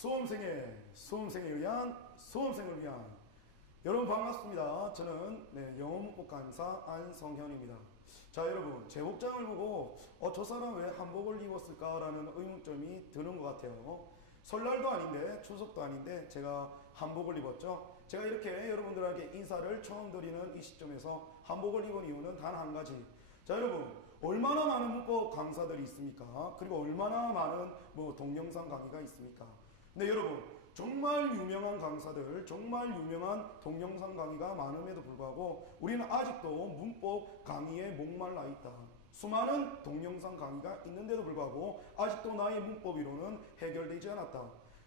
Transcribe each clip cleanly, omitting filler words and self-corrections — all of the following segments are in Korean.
수험생에 의한 수험생을 위한 여러분 반갑습니다. 저는 영어 문법 강사 안성현입니다. 자, 여러분 제복장을 보고 저 사람 왜 한복을 입었을까라는 의문점이 드는 것 같아요. 설날도 아닌데 추석도 아닌데 제가 한복을 입었죠. 제가 이렇게 여러분들에게 인사를 처음 드리는 이 시점에서 한복을 입은 이유는 단 한 가지. 자, 여러분 얼마나 많은 문법 강사들이 있습니까? 그리고 얼마나 많은 동영상 강의가 있습니까? 근데 여러분 정말 유명한 강사들, 정말 유명한 동영상 강의가 많음에도 불구하고 우리는 아직도 문법 강의에 목말라 있다. 수많은 동영상 강의가 있는데도 불구하고 아직도 나의 문법 이론은 해결되지 않았다.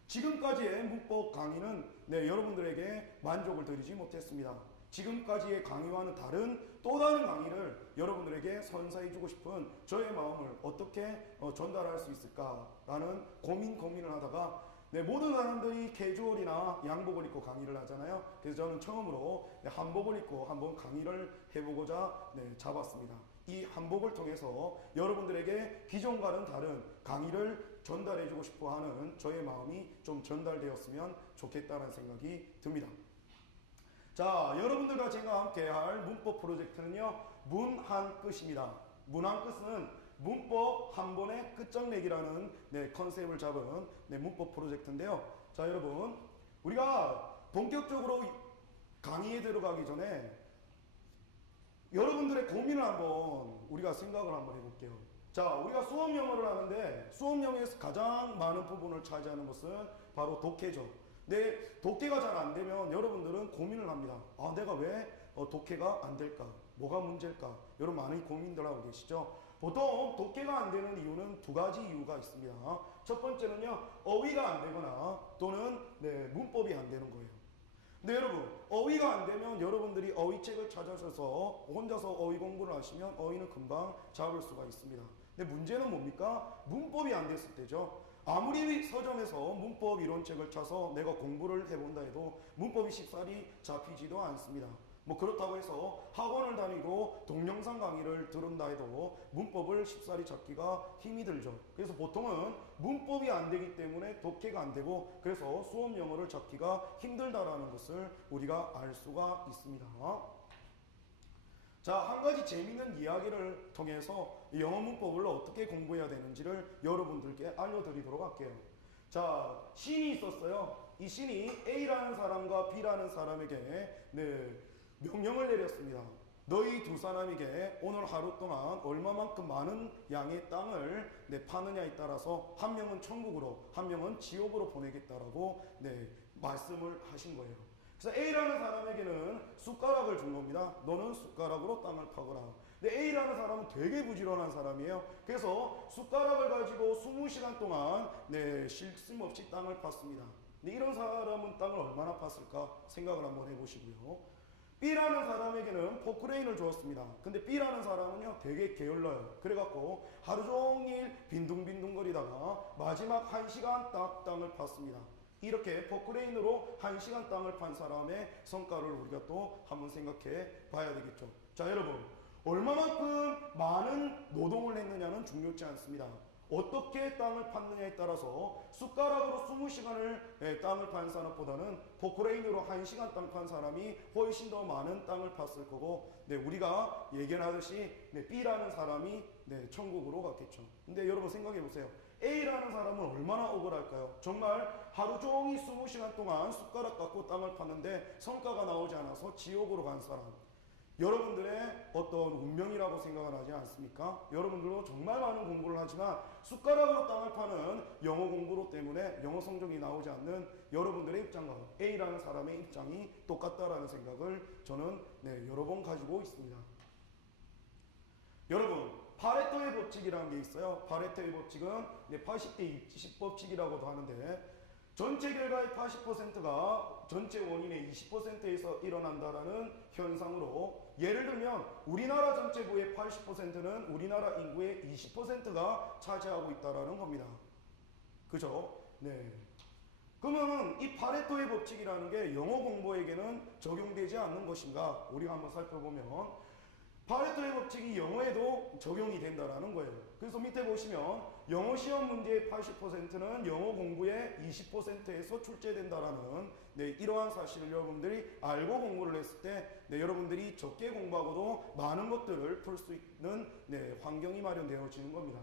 지금까지의 문법 강의는 여러분들에게 만족을 드리지 못했습니다. 지금까지의 강의와는 다른 또 다른 강의를 여러분들에게 선사해주고 싶은 저의 마음을 어떻게 전달할 수 있을까라는 고민을 하다가 모든 사람들이 캐주얼이나 양복을 입고 강의를 하잖아요. 그래서 저는 처음으로 한복을 입고 한번 강의를 해보고자 잡았습니다. 이 한복을 통해서 여러분들에게 기존과는 다른 강의를 전달해주고 싶어하는 저의 마음이 좀 전달되었으면 좋겠다는 생각이 듭니다. 자, 여러분들과 제가 함께 할 문법 프로젝트는요, 문 한 끝입니다. 문 한 끝은 문법 한 번에 끝장내기라는 컨셉을 잡은 문법 프로젝트인데요. 자, 여러분 우리가 본격적으로 강의에 들어가기 전에 여러분들의 고민을 한번 우리가 생각을 한번 해볼게요. 자, 우리가 수업 영어를 하는데 수업 영어에서 가장 많은 부분을 차지하는 것은 바로 독해죠. 독해가 잘 안 되면 여러분들은 고민을 합니다. 내가 왜 독해가 안 될까? 뭐가 문제일까? 여러분 많은 고민들 하고 계시죠? 보통 독해가 안 되는 이유는 두 가지 이유가 있습니다. 첫 번째는요, 어휘가 안 되거나 또는 문법이 안 되는 거예요. 근데 여러분, 어휘가 안 되면 여러분들이 어휘책을 찾아셔서 혼자서 어휘 공부를 하시면 어휘는 금방 잡을 수가 있습니다. 근데 문제는 뭡니까? 문법이 안 됐을 때죠. 아무리 서점에서 문법 이론책을 찾아서 내가 공부를 해본다 해도 문법이 쉽사리 잡히지도 않습니다. 그렇다고 해서 학원을 다니고 동영상 강의를 들은다 해도 문법을 쉽사리 잡기가 힘이 들죠. 그래서 보통은 문법이 안 되기 때문에 독해가 안 되고 그래서 수업 영어를 잡기가 힘들다라는 것을 우리가 알 수가 있습니다. 자, 한 가지 재미있는 이야기를 통해서 영어 문법을 어떻게 공부해야 되는지를 여러분들께 알려드리도록 할게요. 자, 신이 있었어요. 이 신이 A라는 사람과 B라는 사람에게 명령을 내렸습니다. 너희 두 사람에게 오늘 하루 동안 얼마만큼 많은 양의 땅을 파느냐에 따라서 한 명은 천국으로 한 명은 지옥으로 보내겠다라고 말씀을 하신 거예요. 그래서 A라는 사람에게는 숟가락을 준 겁니다. 너는 숟가락으로 땅을 파거라. 근데 A라는 사람은 되게 부지런한 사람이에요. 그래서 숟가락을 가지고 20시간 동안 쉴 틈 없이 땅을 팠습니다. 근데 이런 사람은 땅을 얼마나 팠을까 생각을 한번 해보시고요. B라는 사람에게는 포크레인을 주었습니다. 근데 B라는 사람은요 되게 게을러요. 그래갖고 하루 종일 빈둥빈둥거리다가 마지막 1시간 딱 땅을 팠습니다. 이렇게 포크레인으로 1시간 땅을 판 사람의 성과를 우리가 또 한번 생각해 봐야 되겠죠. 자, 여러분 얼마만큼 많은 노동을 했느냐는 중요치 않습니다. 어떻게 땅을 팠느냐에 따라서 숟가락으로 20시간을 땅을 판 사람보다는 포크레인으로 1시간 땅 판 사람이 훨씬 더 많은 땅을 팠을 거고 우리가 예견하듯이 B라는 사람이 천국으로 갔겠죠. 근데 여러분 생각해 보세요. A라는 사람은 얼마나 억울할까요? 정말 하루 종일 20시간 동안 숟가락 갖고 땅을 팠는데 성과가 나오지 않아서 지옥으로 간 사람. 여러분들의 어떤 운명이라고 생각을 하지 않습니까? 여러분들도 정말 많은 공부를 하지만 숟가락으로 땅을 파는 영어 공부로 때문에 영어 성적이 나오지 않는 여러분들의 입장과 A라는 사람의 입장이 똑같다라는 생각을 저는 여러 번 가지고 있습니다. 여러분, 파레토의 법칙이라는 게 있어요. 파레토의 법칙은 80대 20 법칙이라고도 하는데 전체 결과의 80%가 전체 원인의 20%에서 일어난다라는 현상으로 예를 들면 우리나라 전체 부의 80%는 우리나라 인구의 20%가 차지하고 있다라는 겁니다. 그죠? 그러면 이 파레토의 법칙이라는 게 영어 공부에게는 적용되지 않는 것인가? 우리가 한번 살펴보면 파레토의 법칙이 영어에도 적용이 된다라는 거예요. 그래서 밑에 보시면 영어 시험 문제의 80%는 영어 공부의 20%에서 출제된다라는 이러한 사실을 여러분들이 알고 공부를 했을 때 여러분들이 적게 공부하고도 많은 것들을 풀 수 있는 환경이 마련되어지는 겁니다.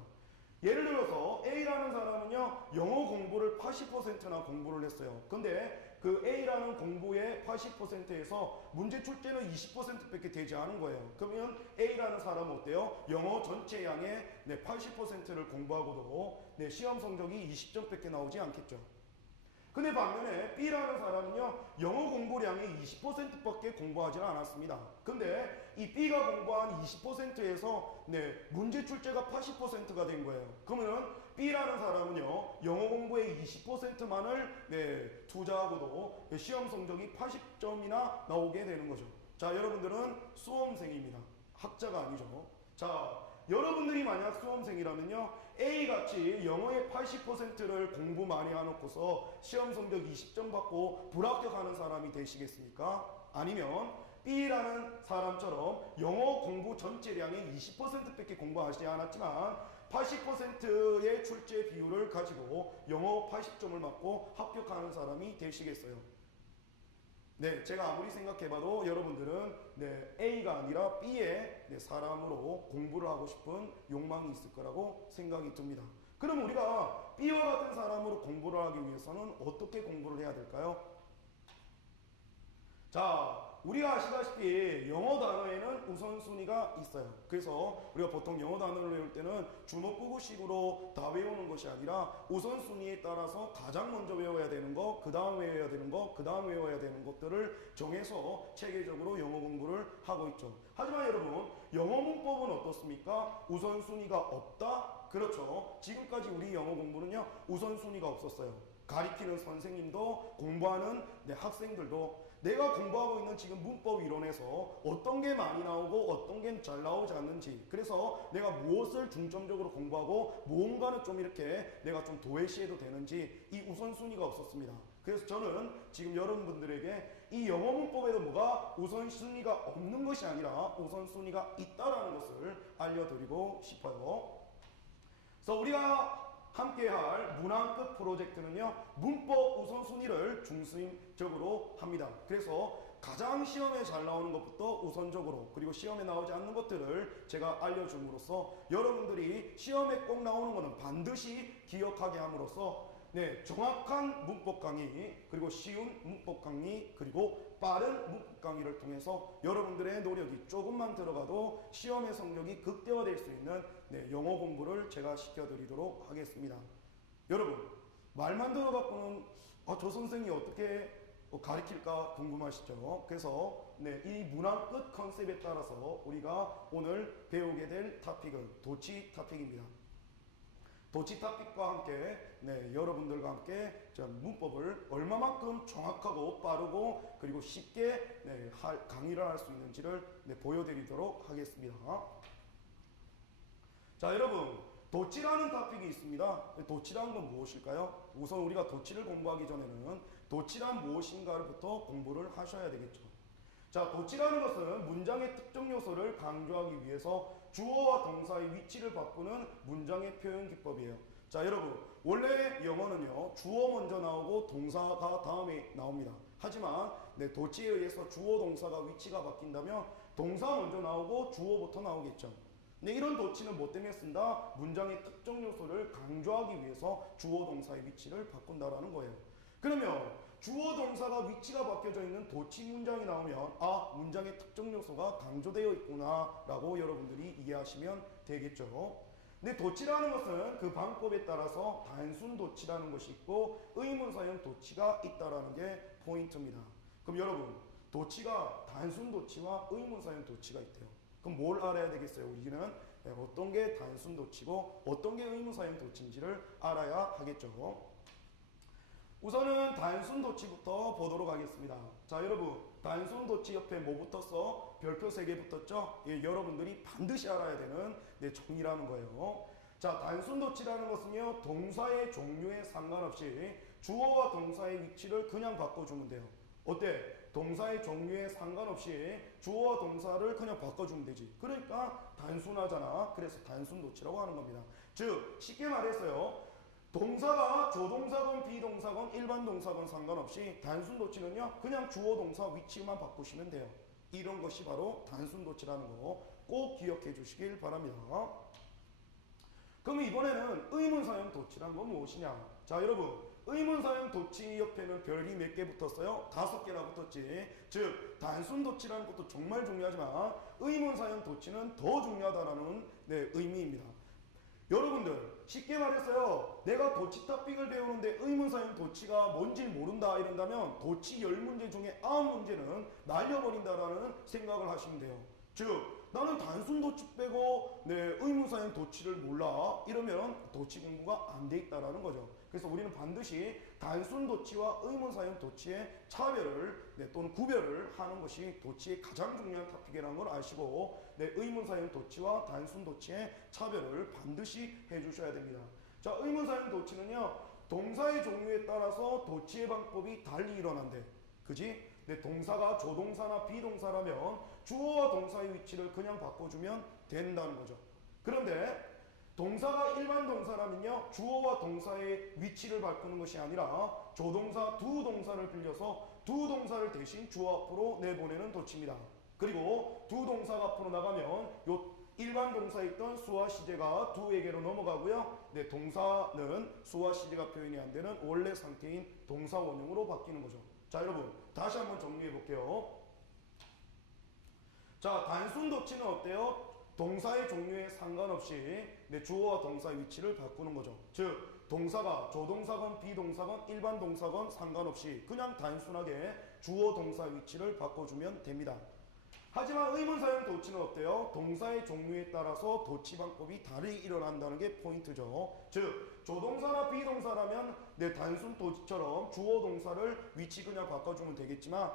예를 들어서 A라는 사람은요, 영어 공부를 80%나 공부를 했어요. 근데 그 A라는 공부의 80%에서 문제 출제는 20%밖에 되지 않은 거예요. 그러면 A라는 사람은 어때요? 영어 전체 양의 80%를 공부하고도 시험 성적이 20점밖에 나오지 않겠죠. 근데 반면에 B라는 사람은요, 영어 공부량의 20%밖에 공부하지 않았습니다. 근데 이 B가 공부한 20%에서 문제 출제가 80%가 된 거예요. 그러면 B라는 사람은요, 영어 공부의 20%만을 투자하고도 시험 성적이 80점이나 나오게 되는 거죠. 자, 여러분들은 수험생입니다. 학자가 아니죠. 자, 여러분들이 만약 수험생이라면요, A같이 영어의 80%를 공부 많이 해놓고서 시험 성적 20점 받고 불합격하는 사람이 되시겠습니까? 아니면 B라는 사람처럼 영어 공부 전체량의 20%밖에 공부하지 않았지만 80%의 출제 비율을 가지고 영어 80점을 맞고 합격하는 사람이 되시겠어요? 네, 제가 아무리 생각해봐도 여러분들은 A가 아니라 B의 사람으로 공부를 하고 싶은 욕망이 있을 거라고 생각이 듭니다. 그럼 우리가 B와 같은 사람으로 공부를 하기 위해서는 어떻게 공부를 해야 될까요? 자, 우리가 아시다시피 영어 단어에는 우선순위가 있어요. 그래서 우리가 보통 영어 단어를 외울 때는 주먹구구식으로 다 외우는 것이 아니라 우선순위에 따라서 가장 먼저 외워야 되는 거, 그 다음 외워야 되는 거, 그 다음 외워야 되는 것들을 정해서 체계적으로 영어 공부를 하고 있죠. 하지만 여러분, 영어 문법은 어떻습니까? 우선순위가 없다? 그렇죠. 지금까지 우리 영어 공부는요, 우선순위가 없었어요. 가리키는 선생님도 공부하는 학생들도 내가 공부하고 있는 지금 문법 이론에서 어떤 게 많이 나오고 어떤 게 잘 나오지 않는지, 그래서 내가 무엇을 중점적으로 공부하고 무언가는 좀 이렇게 내가 좀 도외시해도 되는지 이 우선순위가 없었습니다. 그래서 저는 지금 여러분들에게 이 영어 문법에도 뭐가 우선순위가 없는 것이 아니라 우선순위가 있다라는 것을 알려드리고 싶어요. 그래서 우리가 함께할 문항급 프로젝트는요, 문법 우선순위를 중심적으로 합니다. 그래서 가장 시험에 잘 나오는 것부터 우선적으로, 그리고 시험에 나오지 않는 것들을 제가 알려줌으로써 여러분들이 시험에 꼭 나오는 것은 반드시 기억하게 함으로써 정확한 문법 강의, 그리고 쉬운 문법 강의, 그리고 빠른 문법 강의를 통해서 여러분들의 노력이 조금만 들어가도 시험의 성적이 극대화될 수 있는 영어 공부를 제가 시켜드리도록 하겠습니다. 여러분, 말만 들어갖고는 저 선생님이 어떻게 가르칠까 궁금하시죠? 그래서 이 문항끝 컨셉에 따라서 우리가 오늘 배우게 될 토픽은 도치 토픽입니다. 도치 토픽과 함께 여러분들과 함께 문법을 얼마만큼 정확하고 빠르고 그리고 쉽게 강의를 할 수 있는지를 보여드리도록 하겠습니다. 자, 여러분, 도치라는 토픽이 있습니다. 도치라는 건 무엇일까요? 우선 우리가 도치를 공부하기 전에는 도치란 무엇인가부터 공부를 하셔야 되겠죠. 자, 도치라는 것은 문장의 특정 요소를 강조하기 위해서 주어와 동사의 위치를 바꾸는 문장의 표현 기법이에요. 자, 여러분, 원래 영어는요, 주어 먼저 나오고 동사가 다음에 나옵니다. 하지만 도치에 의해서 주어 동사가 위치가 바뀐다면 동사 먼저 나오고 주어부터 나오겠죠. 근데 이런 도치는 뭐 때문에 쓴다? 문장의 특정 요소를 강조하기 위해서 주어 동사의 위치를 바꾼다라는 거예요. 그러면 주어 동사가 위치가 바뀌어져 있는 도치 문장이 나오면 문장의 특정 요소가 강조되어 있구나 라고 여러분들이 이해하시면 되겠죠. 근데 도치라는 것은 그 방법에 따라서 단순 도치라는 것이 있고 의문사형 도치가 있다라는 게 포인트입니다. 그럼 여러분, 도치가 단순 도치와 의문사형 도치가 있대요. 그럼 뭘 알아야 되겠어요? 우리는 어떤 게 단순 도치고 어떤 게 의문사형 도치인지를 알아야 하겠죠. 우선은 단순 도치부터 보도록 하겠습니다. 자, 여러분, 단순 도치 옆에 뭐 붙었어? 별표 3개 붙었죠? 여러분들이 반드시 알아야 되는 정의라는 거예요. 자, 단순 도치라는 것은요, 동사의 종류에 상관없이 주어와 동사의 위치를 그냥 바꿔주면 돼요. 어때? 동사의 종류에 상관없이 주어와 동사를 그냥 바꿔주면 되지. 그러니까 단순하잖아. 그래서 단순 도치라고 하는 겁니다. 즉 쉽게 말해서요. 동사가 조동사건 비동사건 일반 동사건 상관없이 단순 도치는요. 그냥 주어 동사 위치만 바꾸시면 돼요. 이런 것이 바로 단순 도치라는 거 꼭 기억해 주시길 바랍니다. 그럼 이번에는 의문사형 도치란 건 무엇이냐? 자 여러분 의문사형 도치 옆에는 별이 몇 개 붙었어요? 5개나 붙었지. 즉 단순 도치라는 것도 정말 중요하지만 의문사형 도치는 더 중요하다는 의미입니다. 여러분들 쉽게 말해서요. 내가 도치 토픽을 배우는데 의문사형 도치가 뭔지 모른다 이런다면 도치 10문제 중에 9문제는 날려버린다라는 생각을 하시면 돼요. 즉 나는 단순 도치 빼고 의문사형 도치를 몰라 이러면 도치 공부가 안 돼 있다라는 거죠. 그래서 우리는 반드시 단순 도치와 의문사형 도치의 차별을 또는 구별을 하는 것이 도치의 가장 중요한 토픽이라는 걸 아시고 의문사형 도치와 단순 도치의 차별을 반드시 해주셔야 됩니다. 자 의문사형 도치는요 동사의 종류에 따라서 도치의 방법이 달리 일어난대. 그지? 동사가 조동사나 비동사라면 주어와 동사의 위치를 그냥 바꿔주면 된다는 거죠. 그런데 동사가 일반 동사라면요 주어와 동사의 위치를 바꾸는 것이 아니라 조동사 두 동사를 빌려서 두 동사를 대신 주어 앞으로 내보내는 도치입니다. 그리고 두 동사가 앞으로 나가면 요 일반 동사에 있던 수와 시제가 두에게로 넘어가고요. 동사는 수와 시제가 표현이 안 되는 원래 상태인 동사 원형으로 바뀌는 거죠. 자 여러분 다시 한번 정리해 볼게요. 자 단순 도치는 어때요? 동사의 종류에 상관없이 주어와 동사의 위치를 바꾸는 거죠. 즉 동사가 조동사건 비동사건 일반 동사건 상관없이 그냥 단순하게 주어 동사 위치를 바꿔주면 됩니다. 하지만 의문사형 도치는 어때요? 동사의 종류에 따라서 도치 방법이 다르게 일어난다는 게 포인트죠. 즉 조동사나 비동사라면 단순 도치처럼 주어 동사를 위치 그냥 바꿔주면 되겠지만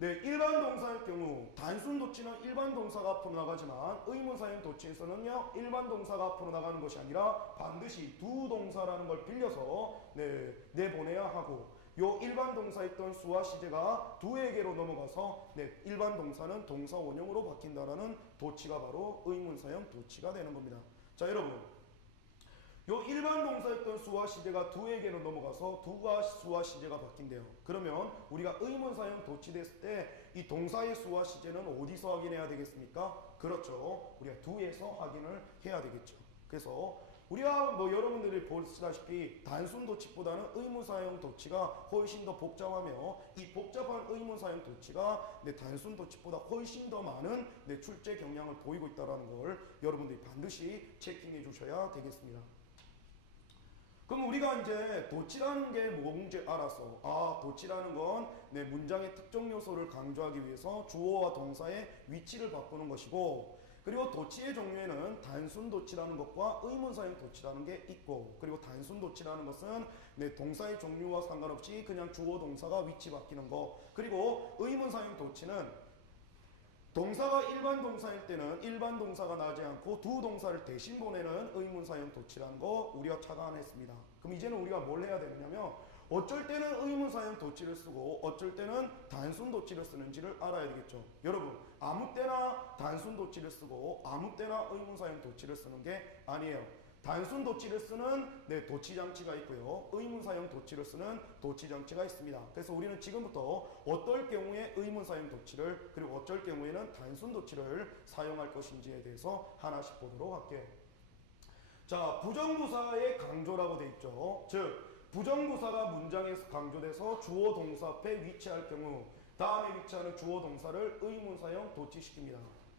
일반 동사일 경우 단순 도치는 일반 동사가 앞으로 나가지만 의문사형 도치에서는요 일반 동사가 앞으로 나가는 것이 아니라 반드시 두 동사라는 걸 빌려서 내보내야 하고 요 일반 동사에 있던 수와 시제가 두에게로 넘어가서 일반 동사는 동사 원형으로 바뀐다라는 도치가 바로 의문사형 도치가 되는 겁니다. 자 여러분 요 일반 동사였던 수와 시제가 두에게로 넘어가서 두가 수와 시제가 바뀐대요. 그러면 우리가 의문사형 도치됐을 때 이 동사의 수와 시제는 어디서 확인해야 되겠습니까? 그렇죠. 우리가 두에서 확인을 해야 되겠죠. 그래서 우리가 여러분들이 보시다시피 단순 도치보다는 의문사형 도치가 훨씬 더 복잡하며 이 복잡한 의문사형 도치가 단순 도치보다 훨씬 더 많은 출제 경향을 보이고 있다는 걸 여러분들이 반드시 체킹해 주셔야 되겠습니다. 그럼 우리가 이제 도치라는 게 뭔지 알았어. 아, 도치라는 건 문장의 특정 요소를 강조하기 위해서 주어와 동사의 위치를 바꾸는 것이고, 그리고 도치의 종류에는 단순 도치라는 것과 의문사형 도치라는 게 있고, 그리고 단순 도치라는 것은 동사의 종류와 상관없이 그냥 주어 동사가 위치 바뀌는 거, 그리고 의문사형 도치는 동사가 일반 동사일 때는 일반 동사가 나지 않고 두 동사를 대신 보내는 의문사형 도치라는 거 우리가 착안했습니다. 그럼 이제는 우리가 뭘 해야 되느냐면 어쩔 때는 의문사형 도치를 쓰고 어쩔 때는 단순 도치를 쓰는지를 알아야 되겠죠. 여러분 아무 때나 단순 도치를 쓰고 아무 때나 의문사형 도치를 쓰는 게 아니에요. 단순 도치를 쓰는 도치 장치가 있고요. 의문사형 도치를 쓰는 도치 장치가 있습니다. 그래서 우리는 지금부터 어떨 경우에 의문사형 도치를 그리고 어쩔 경우에는 단순 도치를 사용할 것인지에 대해서 하나씩 보도록 할게요. 자, 부정부사의 강조라고 돼 있죠. 즉 부정부사가 문장에서 강조돼서 주어 동사 앞에 위치할 경우 다음에 위치하는 주어 동사를 의문사형 도치시킵니다.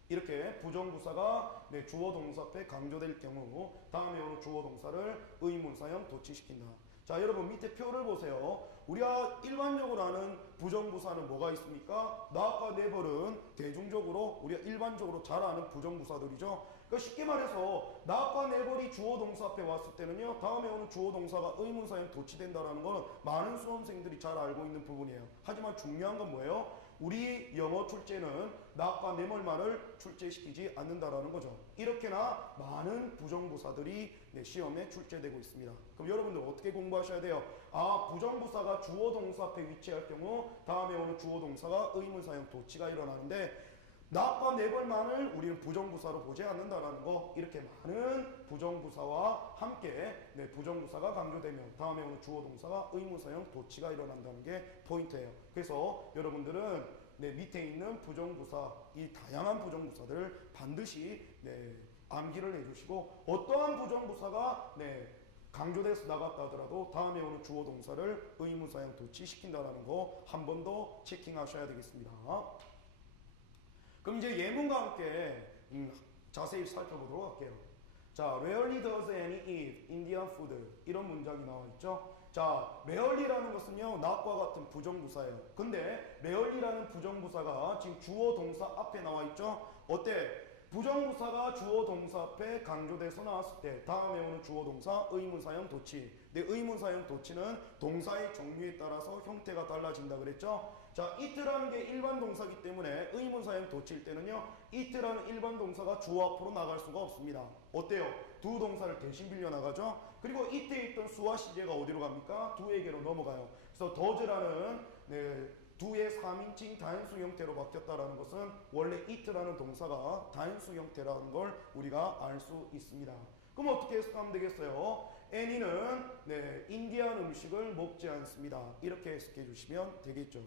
이렇게 부정부사가 주어 동사 앞에 강조될 경우 다음에 오는 주어 동사를 의문사형 도치시킨다. 자 여러분 밑에 표를 보세요. 우리가 일반적으로 아는 부정부사는 뭐가 있습니까? not과 never은 대중적으로 우리가 일반적으로 잘 아는 부정부사들이죠. 그러니까 쉽게 말해서 not과 never이 주어 동사 앞에 왔을 때는요 다음에 오는 주어 동사가 의문사형 도치된다는 건 많은 수험생들이 잘 알고 있는 부분이에요. 하지만 중요한 건 뭐예요? 우리 영어 출제는 not과 not만을 출제시키지 않는다라는 거죠. 이렇게나 많은 부정부사들이 시험에 출제되고 있습니다. 그럼 여러분들 어떻게 공부하셔야 돼요? 부정부사가 주어 동사 앞에 위치할 경우 다음에 오는 주어 동사가 의문사형 도치가 일어나는데 not과 not만을 우리는 부정부사로 보지 않는다라는 거, 이렇게 많은 부정부사와 함께 부정부사가 강조되면 다음에 오는 주어 동사가 의문사형 도치가 일어난다는 게 포인트예요. 그래서 여러분들은 밑에 있는 부정부사, 이 다양한 부정부사들을 반드시 암기를 해주시고, 어떠한 부정부사가 강조돼서 나갔다 하더라도 다음에 오는 주어 동사를 의문사형 도치시킨다라는 거 한 번 더 체킹하셔야 되겠습니다. 그럼 이제 예문과 함께 자세히 살펴보도록 할게요. 자, rarely does Annie eat Indian food. 이런 문장이 나와 있죠. 자, rarely라는 것은요, not과 같은 부정부사예요. 근데 rarely라는 부정부사가 지금 주어 동사 앞에 나와 있죠. 어때? 부정부사가 주어 동사 앞에 강조돼서 나왔을 때 다음에 오는 주어 동사 의문사형 도치. 근데 의문사형 도치는 동사의 종류에 따라서 형태가 달라진다 그랬죠. 자, it라는 게 일반 동사기 때문에 의문사형 도치일 때는요, it라는 일반 동사가 주어 앞으로 나갈 수가 없습니다. 어때요? 두 동사를 대신 빌려 나가죠. 그리고 it에 있던 수와 시제가 어디로 갑니까? do에게로 넘어가요. 그래서 does라는 do의 3인칭 다인수 형태로 바뀌었다라는 것은 원래 it라는 동사가 다인수 형태라는 걸 우리가 알 수 있습니다. 그럼 어떻게 해석하면 되겠어요? Annie는 인디안 음식을 먹지 않습니다. 이렇게 해석해 주시면 되겠죠.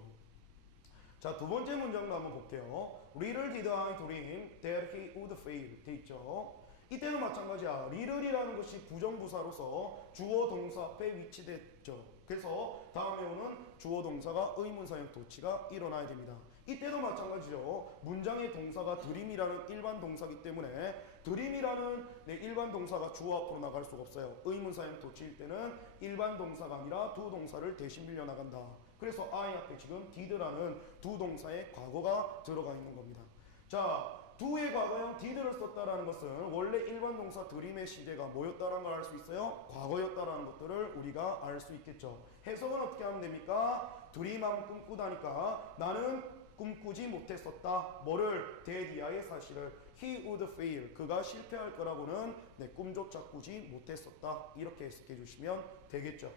자, 두 번째 문장도 한번 볼게요. Little did I dream that he would fail. 돼 있죠. 이때도 마찬가지야. little이라는 것이 부정부사로서 주어 동사 앞에 위치됐죠. 그래서 다음에 오는 주어 동사가 의문사형 도치가 일어나야 됩니다. 이때도 마찬가지죠. 문장의 동사가 dream이라는 일반 동사이기 때문에 dream이라는 일반 동사가 주어 앞으로 나갈 수가 없어요. 의문사형 도치일 때는 일반 동사가 아니라 두 동사를 대신 빌려 나간다. 그래서 I 앞에 지금 did라는 두 동사의 과거가 들어가 있는 겁니다. 자, do의 과거형 did를 썼다라는 것은 원래 일반 동사 dream의 시제가 뭐였다라는 걸 알 수 있어요? 과거였다라는 것들을 우리가 알 수 있겠죠. 해석은 어떻게 하면 됩니까? dream하면 꿈꾸다니까 나는 꿈꾸지 못했었다. 뭐를? 데디아의 사실을. He would fail. 그가 실패할 거라고는 꿈조차 꾸지 못했었다. 이렇게 해석해 주시면 되겠죠.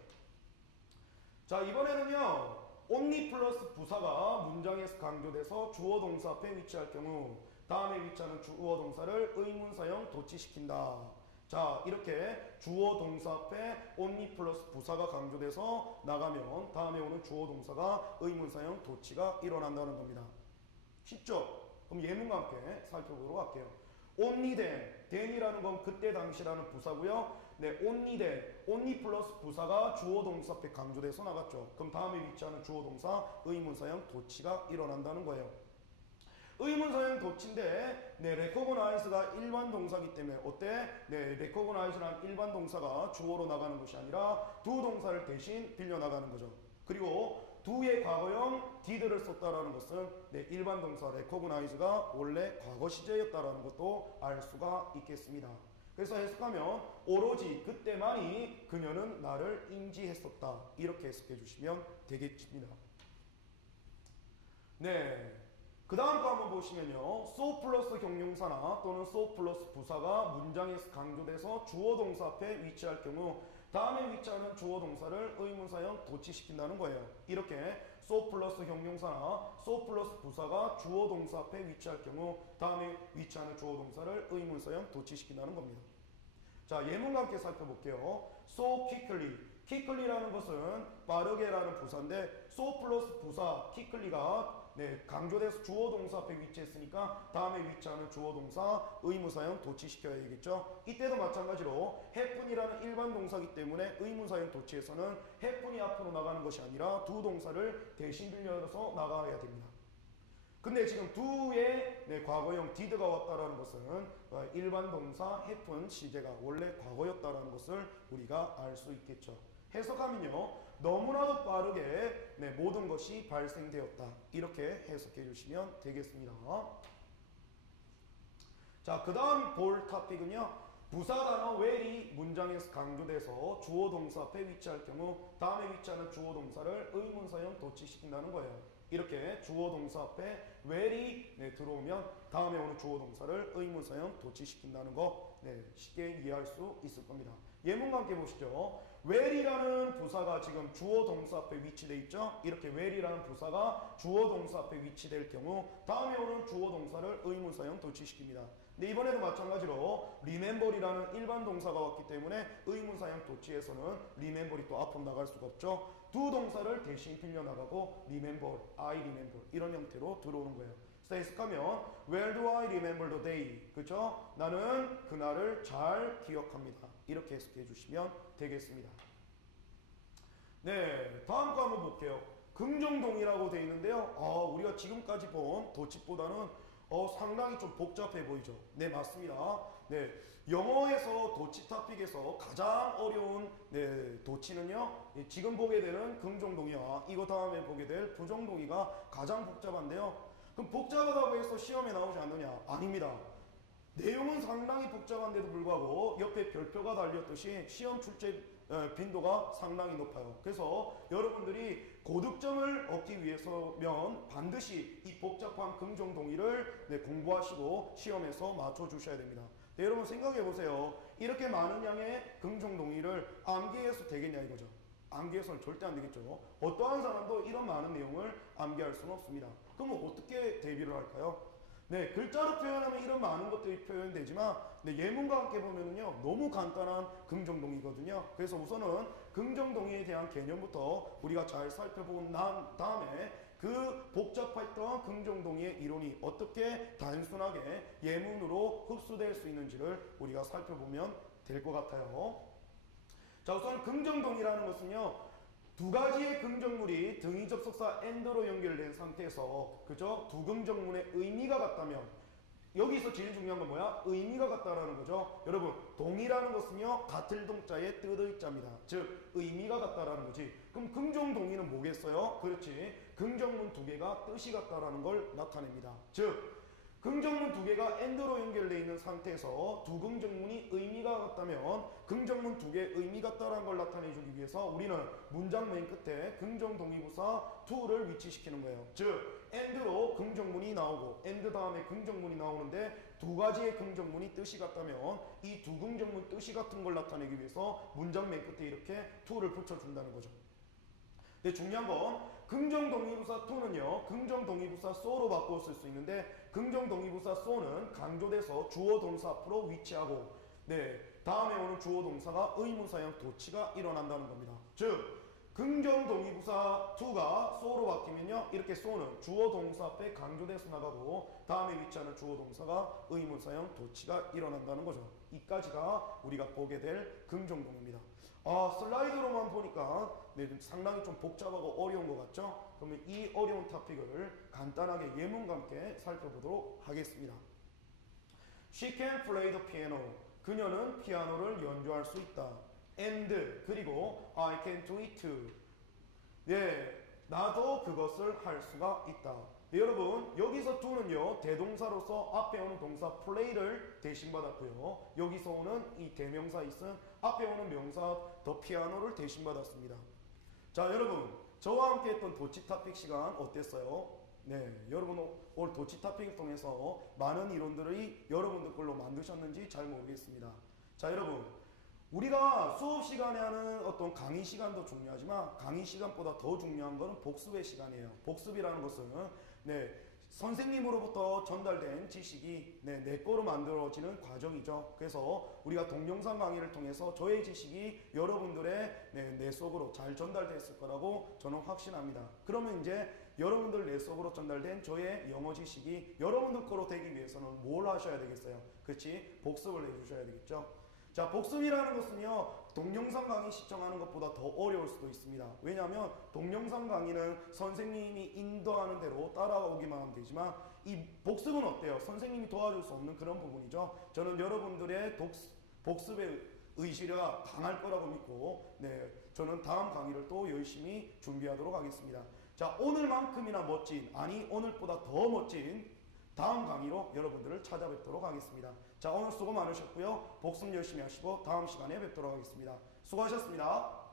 자, 이번에는요, only 플러스 부사가 문장에서 강조돼서 주어 동사 앞에 위치할 경우 다음에 위치하는 주어 동사를 의문사형 도치시킨다. 자, 이렇게 주어 동사 앞에 only 플러스 부사가 강조돼서 나가면 다음에 오는 주어 동사가 의문사형 도치가 일어난다는 겁니다. 쉽죠? 그럼 예문과 함께 살펴보도록 할게요. only then이라는 건 그때 당시라는 부사고요. only then, only 플러스 부사가 주어 동사 앞에 강조돼서 나갔죠. 그럼 다음에 위치하는 주어 동사 의문사형 도치가 일어난다는 거예요. 의문사형 도치인데 recognize가 일반 동사기 때문에 어때? recognize란 일반 동사가 주어로 나가는 것이 아니라 두 동사를 대신 빌려 나가는 거죠. 그리고 do의 과거형 did를 썼다라는 것은 일반 동사 recognize가 원래 과거 시제였다라는 것도 알 수가 있겠습니다. 그래서 해석하면 오로지 그때만이 그녀는 나를 인지했었다. 이렇게 해석해 주시면 되겠습니다. 그 다음 거 한번 보시면요. so 플러스 형용사나 또는 so 플러스 부사가 문장에서 강조돼서 주어 동사 앞에 위치할 경우 다음에 위치하는 주어 동사를 의문사형 도치시킨다는 거예요. 이렇게 so 플러스 형용사나 so 플러스 부사가 주어 동사 앞에 위치할 경우 다음에 위치하는 주어 동사를 의문사형 도치시킨다는 겁니다. 자, 예문과 함께 살펴볼게요. so quickly. quickly라는 것은 빠르게라는 부사인데 so 플러스 부사 quickly가 강조돼서 주어 동사 앞에 위치했으니까 다음에 위치하는 주어 동사 의문사형 도치시켜야 되겠죠. 이때도 마찬가지로 happen이라는 일반 동사이기 때문에 의문사형 도치에서는 happen이 앞으로 나가는 것이 아니라 두 동사를 대신 빌려서 나가야 됩니다. 근데 지금 do의 과거형 did가 왔다라는 것은 일반 동사 happen 시제가 원래 과거였다라는 것을 우리가 알 수 있겠죠. 해석하면요. 너무나도 빠르게 모든 것이 발생되었다. 이렇게 해석해 주시면 되겠습니다. 자, 그 다음 볼 토픽은요. 부사 단어 where이 문장에서 강조돼서 주어 동사 앞에 위치할 경우 다음에 위치하는 주어 동사를 의문사형 도치시킨다는 거예요. 이렇게 주어 동사 앞에 where이 들어오면 다음에 오는 주어 동사를 의문사형 도치시킨다는 거 쉽게 이해할 수 있을 겁니다. 예문과 함께 보시죠. where이라는 부사가 지금 주어 동사 앞에 위치돼 있죠. 이렇게 where이라는 부사가 주어 동사 앞에 위치될 경우 다음에 오는 주어 동사를 의문사형 도치시킵니다. 근데 이번에도 마찬가지로 remember이라는 일반 동사가 왔기 때문에 의문사형 도치에서는 remember이 또 앞으로 나갈 수가 없죠. 두 동사를 대신 빌려나가고 remember, I remember 이런 형태로 들어오는 거예요. 해석하면 Where do I remember the day? 그죠? 나는 그날을 잘 기억합니다. 이렇게 해석해 주시면 되겠습니다. 네, 다음 거 한번 볼게요. 긍정동의라고 되어 있는데요. 우리가 지금까지 본 도치보다는 상당히 좀 복잡해 보이죠. 네, 맞습니다. 네, 영어에서 도치 토픽에서 가장 어려운 도치는요. 지금 보게 되는 긍정동의와 이거 다음에 보게 될 부정동의가 가장 복잡한데요. 그럼 복잡하다고 해서 시험에 나오지 않느냐? 아닙니다. 내용은 상당히 복잡한데도 불구하고 옆에 별표가 달렸듯이 시험 출제 빈도가 상당히 높아요. 그래서 여러분들이 고득점을 얻기 위해서면 반드시 이 복잡한 긍정동의를 공부하시고 시험에서 맞춰주셔야 됩니다. 네, 여러분 생각해 보세요. 이렇게 많은 양의 긍정동의를 암기해서 되겠냐 이거죠. 암기해서는 절대 안 되겠죠. 어떠한 사람도 이런 많은 내용을 암기할 수는 없습니다. 그럼 어떻게 대비를 할까요? 네, 글자로 표현하면 이런 많은 것들이 표현되지만 예문과 함께 보면은요 너무 간단한 긍정동의거든요. 그래서 우선은 긍정동의에 대한 개념부터 우리가 잘 살펴본 다음에 그 복잡했던 긍정동의의 이론이 어떻게 단순하게 예문으로 흡수될 수 있는지를 우리가 살펴보면 될 것 같아요. 자, 우선 긍정동의라는 것은요 두 가지의 긍정물이 등위 접속사 and로 연결된 상태에서 그죠? 두 긍정문의 의미가 같다면 여기서 제일 중요한 건 뭐야? 의미가 같다라는 거죠. 여러분 동의라는 것은요 같을 동자의 뜻의자입니다. 즉 의미가 같다라는 거지. 그럼 긍정동의는 뭐겠어요? 그렇지. 긍정문 두 개가 뜻이 같다라는 걸 나타냅니다. 즉 긍정문 두 개가 and로 연결되어 있는 상태에서 두 긍정문이 의미가 같다면 긍정문 두 개의 의미 같다라는 걸 나타내주기 위해서 우리는 문장 맨 끝에 긍정동의부사 to를 위치시키는 거예요. 즉 and로 긍정문이 나오고 and 다음에 긍정문이 나오는데 두 가지의 긍정문이 뜻이 같다면 이 두 긍정문 뜻이 같은 걸 나타내기 위해서 문장 맨 끝에 이렇게 to를 붙여준다는 거죠. 근데 중요한 건 긍정동의부사 to는요 긍정동의부사 so로 바꾸어 쓸 수 있는데 긍정동의부사 so는 강조돼서 주어 동사 앞으로 위치하고 다음에 오는 주어 동사가 의문사형 도치가 일어난다는 겁니다. 즉 긍정동의부사 to가 so로 바뀌면요 이렇게 so는 주어 동사 앞에 강조돼서 나가고 다음에 위치하는 주어 동사가 의문사형 도치가 일어난다는 거죠. 이까지가 우리가 보게 될 긍정동의입니다. 슬라이드로만 보니까 상당히 좀 복잡하고 어려운 것 같죠? 그러면 이 어려운 토픽을 간단하게 예문과 함께 살펴보도록 하겠습니다. She can play the piano. 그녀는 피아노를 연주할 수 있다. And 그리고 I can do it too. 나도 그것을 할 수가 있다. 여러분 여기서 do는요 대동사로서 앞에 오는 동사 play를 대신받았고요. 여기서 오는 이 대명사 있은 앞에 오는 명사 the piano를 대신받았습니다. 자, 여러분 저와 함께 했던 도치 토픽 시간 어땠어요? 여러분 오늘 도치 토픽을 통해서 많은 이론들이 여러분들 걸로 만드셨는지 잘 모르겠습니다. 자, 여러분 우리가 수업 시간에 하는 어떤 강의 시간도 중요하지만 강의 시간보다 더 중요한 것은 복습의 시간이에요. 복습이라는 것은 선생님으로부터 전달된 지식이 내 거로 만들어지는 과정이죠. 그래서 우리가 동영상 강의를 통해서 저의 지식이 여러분들의 뇌 속으로 잘 전달됐을 거라고 저는 확신합니다. 그러면 이제 여러분들 뇌 속으로 전달된 저의 영어 지식이 여러분들 거로 되기 위해서는 뭘 하셔야 되겠어요? 그렇지? 복습을 해주셔야 되겠죠. 자, 복습이라는 것은요 동영상 강의 시청하는 것보다 더 어려울 수도 있습니다. 왜냐하면 동영상 강의는 선생님이 인도하는 대로 따라오기만 하면 되지만 이 복습은 어때요? 선생님이 도와줄 수 없는 그런 부분이죠. 저는 여러분들의 복습의 의지가 강할 거라고 믿고 저는 다음 강의를 또 열심히 준비하도록 하겠습니다. 자, 오늘만큼이나 멋진, 아니 오늘보다 더 멋진 다음 강의로 여러분들을 찾아뵙도록 하겠습니다. 자, 오늘 수고 많으셨고요. 복습 열심히 하시고 다음 시간에 뵙도록 하겠습니다. 수고하셨습니다.